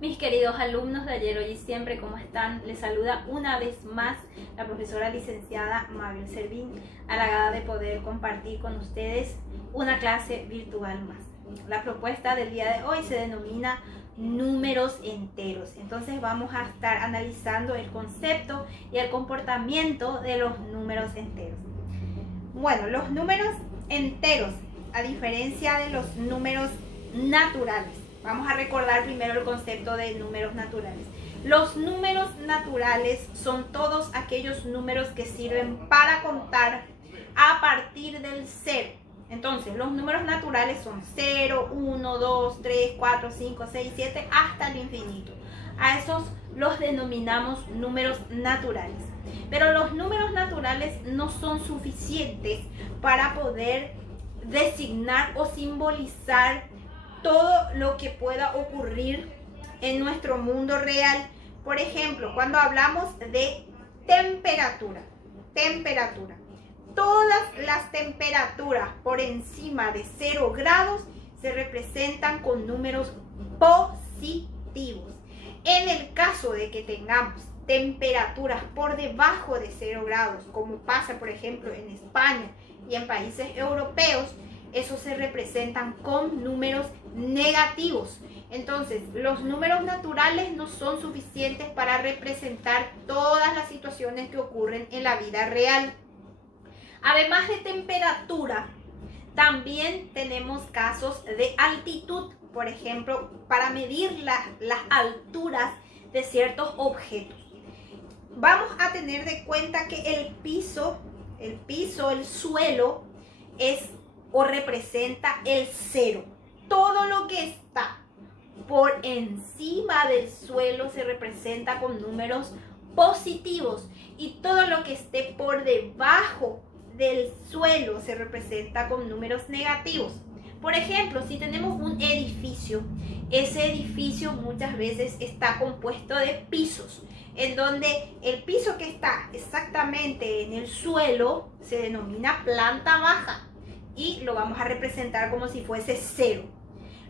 Mis queridos alumnos de ayer, hoy y siempre, ¿cómo están? Les saluda una vez más la profesora licenciada Mabel Servín, halagada de poder compartir con ustedes una clase virtual más. La propuesta del día de hoy se denomina números enteros. Entonces vamos a estar analizando el concepto y el comportamiento de los números enteros. Bueno, los números enteros, a diferencia de los números naturales, vamos a recordar primero el concepto de números naturales. Los números naturales son todos aquellos números que sirven para contar a partir del cero. Entonces, los números naturales son 0, 1, 2, 3, 4, 5, 6, 7, hasta el infinito. A esos los denominamos números naturales. Pero los números naturales no son suficientes para poder designar o simbolizar todo lo que pueda ocurrir en nuestro mundo real. Por ejemplo, cuando hablamos de temperatura, todas las temperaturas por encima de 0 grados se representan con números positivos. En el caso de que tengamos temperaturas por debajo de 0 grados, como pasa por ejemplo en España y en países europeos, esos se representan con números negativos. Entonces, los números naturales no son suficientes para representar todas las situaciones que ocurren en la vida real. Además de temperatura, también tenemos casos de altitud, por ejemplo, para medir las alturas de ciertos objetos. Vamos a tener de cuenta que el suelo es o representa el cero. Todo lo que está por encima del suelo se representa con números positivos y todo lo que esté por debajo del suelo se representa con números negativos. Por ejemplo, si tenemos un edificio, ese edificio muchas veces está compuesto de pisos, en donde el piso que está exactamente en el suelo se denomina planta baja y lo vamos a representar como si fuese cero.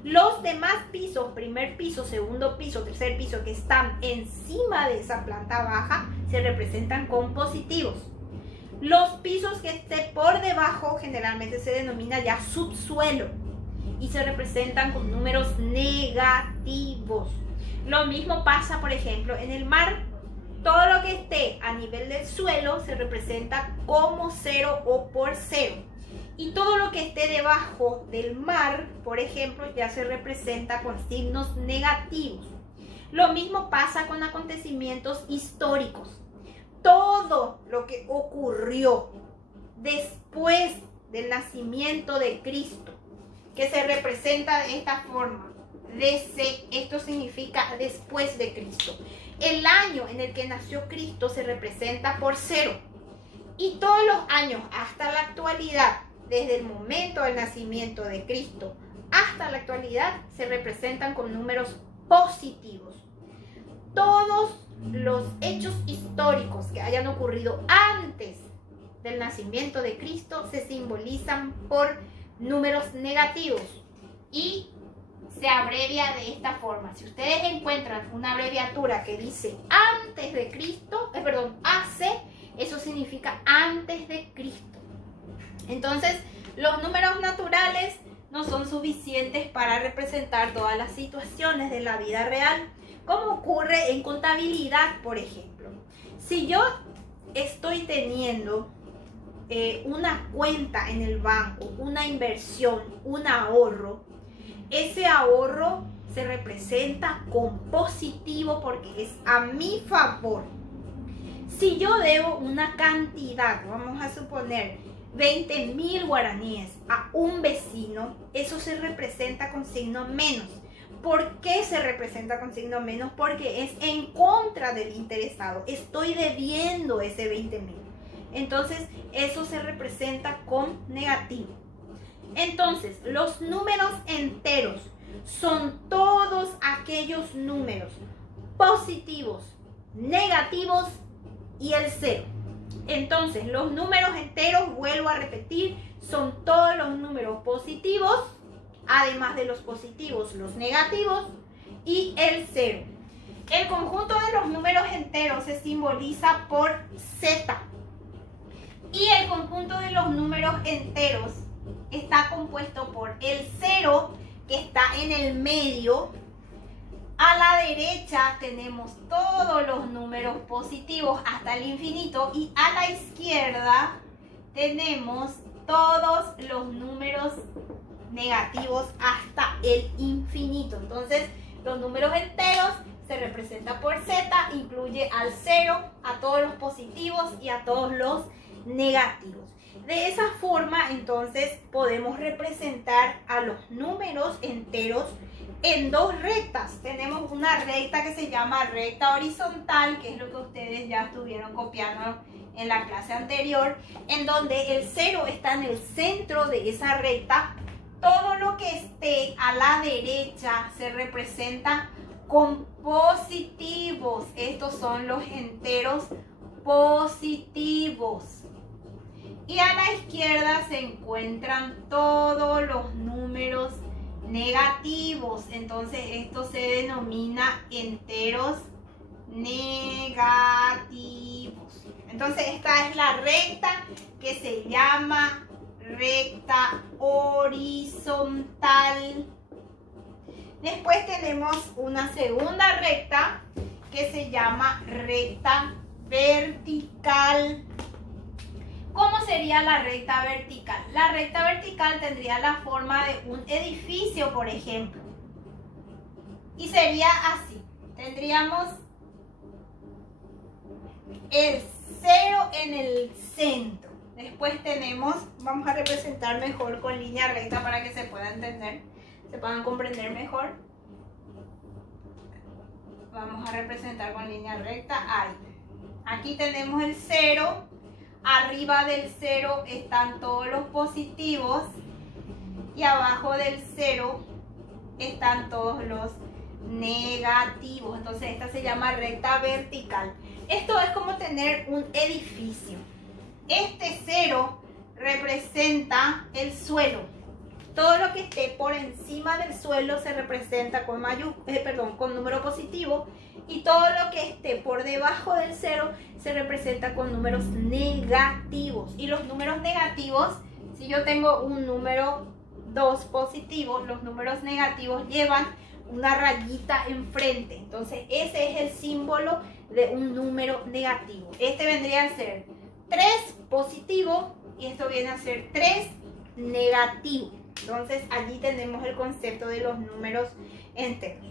Los demás pisos, primer piso, segundo piso, tercer piso, que están encima de esa planta baja, se representan con positivos. Los pisos que estén por debajo generalmente se denomina ya subsuelo y se representan con números negativos. Lo mismo pasa, por ejemplo, en el mar. Todo lo que esté a nivel del suelo se representa como cero o por cero. Y todo lo que esté debajo del mar, por ejemplo, ya se representa con signos negativos. Lo mismo pasa con acontecimientos históricos. Todo lo que ocurrió después del nacimiento de Cristo, que se representa de esta forma, DC, esto significa después de Cristo. El año en el que nació Cristo se representa por cero. Y todos los años hasta la actualidad, desde el momento del nacimiento de Cristo hasta la actualidad, se representan con números positivos. Todos los hechos históricos que hayan ocurrido antes del nacimiento de Cristo se simbolizan por números negativos y se abrevia de esta forma. Si ustedes encuentran una abreviatura que dice antes de Cristo, AC, eso significa antes de Cristo. Entonces, los números naturales no son suficientes para representar todas las situaciones de la vida real, como ocurre en contabilidad, por ejemplo. Si yo estoy teniendo una cuenta en el banco, una inversión, un ahorro, ese ahorro se representa con positivo porque es a mi favor. Si yo debo una cantidad, vamos a suponer 20.000 guaraníes a un vecino, eso se representa con signo menos. ¿Por qué se representa con signo menos? Porque es en contra del interesado. Estoy debiendo ese 20.000. Entonces, eso se representa con negativo. Entonces, los números enteros son todos aquellos números positivos, negativos y el cero. Entonces, los números enteros, vuelvo a repetir, son todos los números positivos, además de los positivos, los negativos, y el 0. El conjunto de los números enteros se simboliza por Z. Y el conjunto de los números enteros está compuesto por el 0, que está en el medio. A la derecha tenemos todos los números positivos hasta el infinito y a la izquierda tenemos todos los números negativos hasta el infinito. Entonces, los números enteros se representan por Z, incluye al 0, a todos los positivos y a todos los negativos. De esa forma, entonces, podemos representar a los números enteros en dos rectas. Tenemos una recta que se llama recta horizontal, que es lo que ustedes ya estuvieron copiando en la clase anterior, en donde el 0 está en el centro de esa recta. Todo lo que esté a la derecha se representa con positivos. Estos son los enteros positivos. Y a la izquierda se encuentran todos los números negativos. Entonces esto se denomina enteros negativos. Entonces esta es la recta que se llama recta horizontal. Después tenemos una segunda recta que se llama recta vertical. ¿Cómo sería la recta vertical? La recta vertical tendría la forma de un edificio, por ejemplo. Y sería así. Tendríamos el 0 en el centro. Después tenemos, vamos a representar mejor con línea recta para que se pueda entender, se puedan comprender mejor. Vamos a representar con línea recta ahí. Aquí tenemos el 0. Arriba del 0 están todos los positivos y abajo del 0 están todos los negativos. Entonces esta se llama recta vertical. Esto es como tener un edificio. Este 0 representa el suelo. Todo lo que esté por encima del suelo se representa con número positivo, y todo lo que esté por debajo del 0 se representa con números negativos. Y los números negativos, si yo tengo un número 2 positivo, los números negativos llevan una rayita enfrente. Entonces ese es el símbolo de un número negativo. Este vendría a ser 3 positivo y esto viene a ser 3 negativo. Entonces allí tenemos el concepto de los números enteros.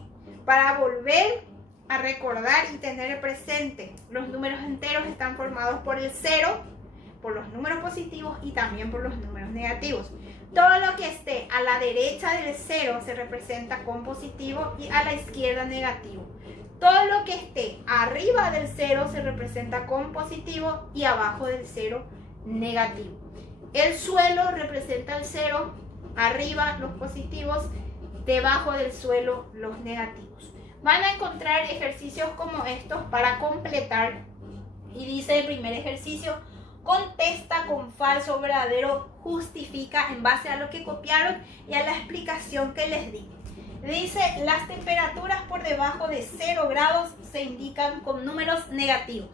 Para volver a recordar y tener presente, los números enteros están formados por el 0, por los números positivos y también por los números negativos. Todo lo que esté a la derecha del 0 se representa con positivo y a la izquierda negativo. Todo lo que esté arriba del 0 se representa con positivo y abajo del 0 negativo. El suelo representa el 0, arriba los positivos, debajo del suelo los negativos. Van a encontrar ejercicios como estos para completar. Y dice el primer ejercicio: contesta con falso o verdadero, justifica en base a lo que copiaron y a la explicación que les di. Dice: las temperaturas por debajo de 0 grados se indican con números negativos.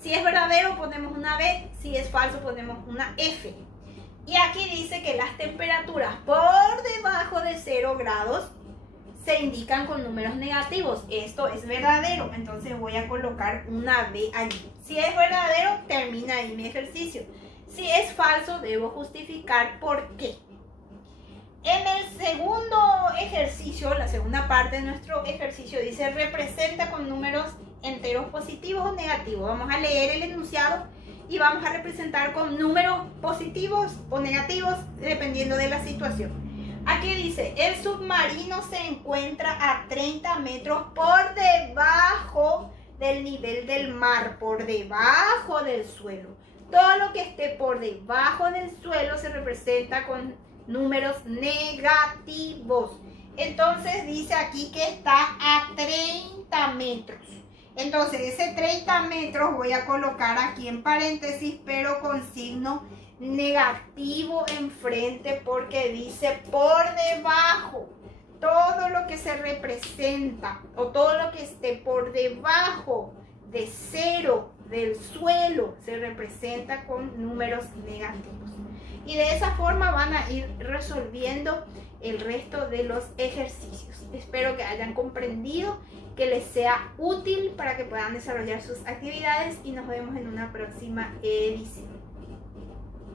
Si es verdadero ponemos una B, si es falso ponemos una F. Y aquí dice que las temperaturas por debajo de 0 grados se indican con números negativos. Esto es verdadero, entonces voy a colocar una B allí. Si es verdadero, termina ahí mi ejercicio. Si es falso, debo justificar por qué. En el segundo ejercicio, la segunda parte de nuestro ejercicio, dice: representa con números enteros positivos o negativos. Vamos a leer el enunciado y vamos a representar con números positivos o negativos dependiendo de la situación. Aquí dice: el submarino se encuentra a 30 metros por debajo del nivel del mar, por debajo del suelo. Todo lo que esté por debajo del suelo se representa con números negativos. Entonces dice aquí que está a 30 metros. Entonces ese 30 metros voy a colocar aquí en paréntesis, pero con signo negativo enfrente, porque dice por debajo. todo lo que se representa o todo lo que esté por debajo de 0 del suelo se representa con números negativos. Y de esa forma van a ir resolviendo el resto de los ejercicios. Espero que hayan comprendido, que les sea útil para que puedan desarrollar sus actividades y nos vemos en una próxima edición.